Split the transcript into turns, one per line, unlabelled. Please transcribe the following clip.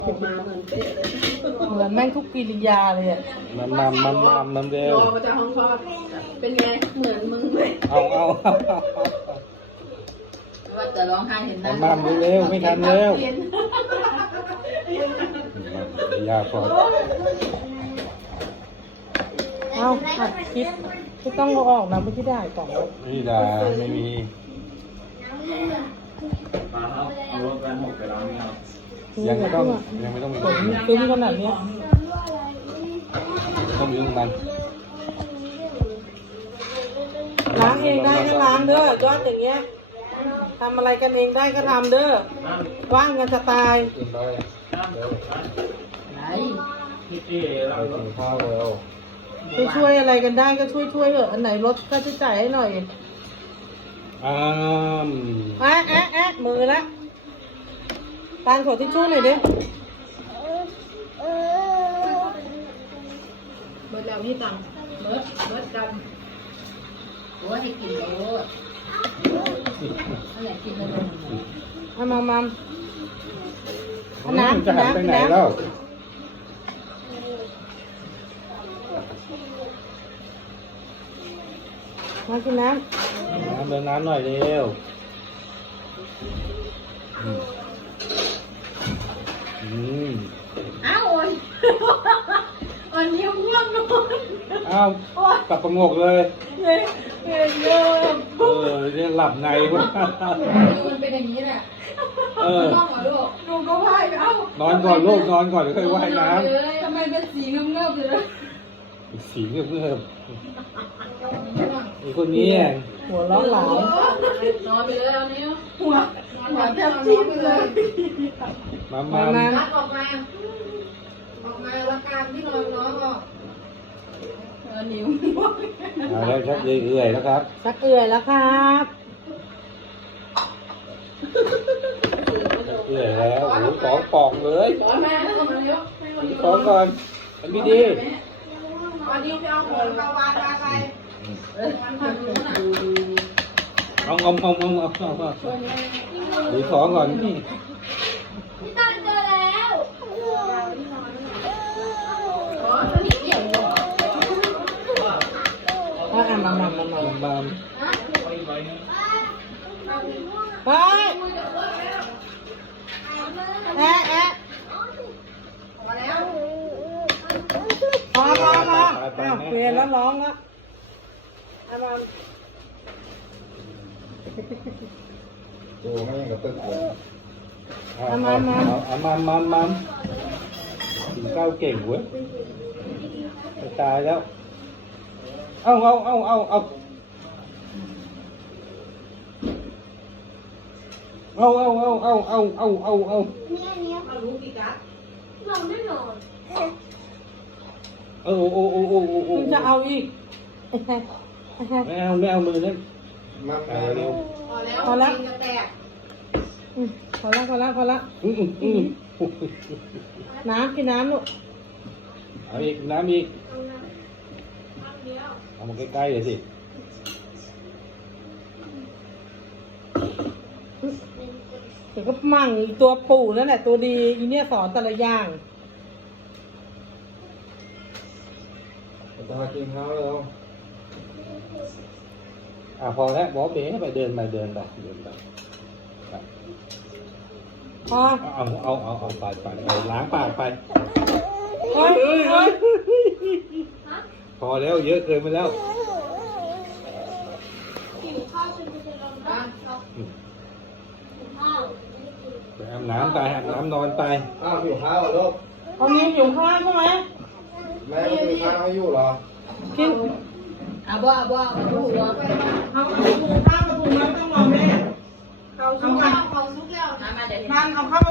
ออกมาเหมือนเป๊ะเลย
เหมือนแม่งทุกกิริยาเลยอ่ะ
มันเร็ว
รอมาจากห้องคลอดเป็นไงเหมือนมึงไหม
เอา
ว่าจะร้องไห้เห็นหน้า
มันเร็วไม่ทันเร็ว ยากพอ
เอาอัดคลิปไม่ต้องเอาออกนะไม่ได้กล่องรถ
นี่ด่าไม่มี
มาครับเอารถแวนหกไปล้างนี่ครับ
ยังไม่ต้องมี
ผมซึ้งขนาดเนี้ย
ต้องมีมัน
ล้างเองได้ก็ล้างเด้อยอดอย่างเงี้ยทำอะไรกันเองได้ก็ทำเด้อว่างกันจะตาย
กินไปเร็ว
ไหน
พี่เอ๋เรา
ไปกินข้าวเร็ว
ช่วยอะไรกันได้ก็ช่วยเถอะอันไหนลดค่าใช้จ่ายให้หน่อย แอะมือละการขอทิชชู่หน่อยดิ
เบิร์ดแล้วนี่ตังเบิร์ดด
โอ้ให้กินโอ้อะไรกินอะไร
เอามาน้ำ
จะหันไปไหนแล้ว
มากินน้
เดินน้ำหน่อยเร็ว
อ้าวโอ้ยอันนี้ง่วงนอน
อ้าวกลับประงกเลย
ำเนี่ย
เนี่ยหลับในวะ
มันเป็นอย่างนี้แหละ
ต้องเหรอลูก
ดูก็ว่ายไปเอ้าน
อนก่อนลูกนอนก่อนเดี๋ยวค่อยว่ายน้
เลยทำไมเป็นสีเงือบๆเลย
ำสีเงียบมีคนนี้เอง
หัวล้อหลาน
นอนไปเลยเอาเนี้ย
หัวแทบจิ้มเลย
มา
รัดออกมาละการที่นอนน้องออกนิ้ว
เอาแล้วชักเอื่อยแล้วครับ
สักเอื่อยแล้วครับ
ชักเอื่อยแล้วโอ้โหสองปอกเลย
ขอแม่ให้คนเดียว
สองก่อนอันนี้ดี
วันนี้ไปเอาของมาวางอะไรมันทำนู้นอ่ะ
เอาหรือสองก่อนนี่
พี่ตันเจอแล้ว
อ๋อสนิทเดี่ยว
มา
มา
ไปแอะ
พอแล้ว
พอเวียนแล้วร้องแล้วเอามา
โอ้ไม่ยังกับตึกเลย
เอามา
กินข้าวเก่งเว้ยตายแล้วเอา
เอาลูกกี่กัด
คุณจะเอาอีก
ไม่เอามือนั่นมาเร็ว
พอแล้วจะแตก
พอละน้ำกินน้ำลูก
เอาอีกน้ำอีกเอามาใกล้ๆเลยสิ
เดี๋ยวก็มั่งอีตัวปู่นั่นแหละตัวดีอีเนี่ยสอนแต่ละอย่าง
ตากินข้าวแล้วพอแล้วบอกเบ๊ไปเดินไป
พอ
เอาไปล้างปากไป
เฮ้ย
พอแล้วเยอะเกินไปแล้วไปอาบน้ำไปอาบน้ำนอนไป
อยู่ข้าวลูก
ตอนนี้อยู่ข้างใช่ไหม
แม่ไม่มีข้าวให้อยู่หรอ
กิน
เอาบ่ดูบ่
เอาถุงข้าวมาถุงนั้นต้องรอแม่เอาข้าว
เขาซุกแล้ว
มาเดี๋ยว
นั่นเอาข้าว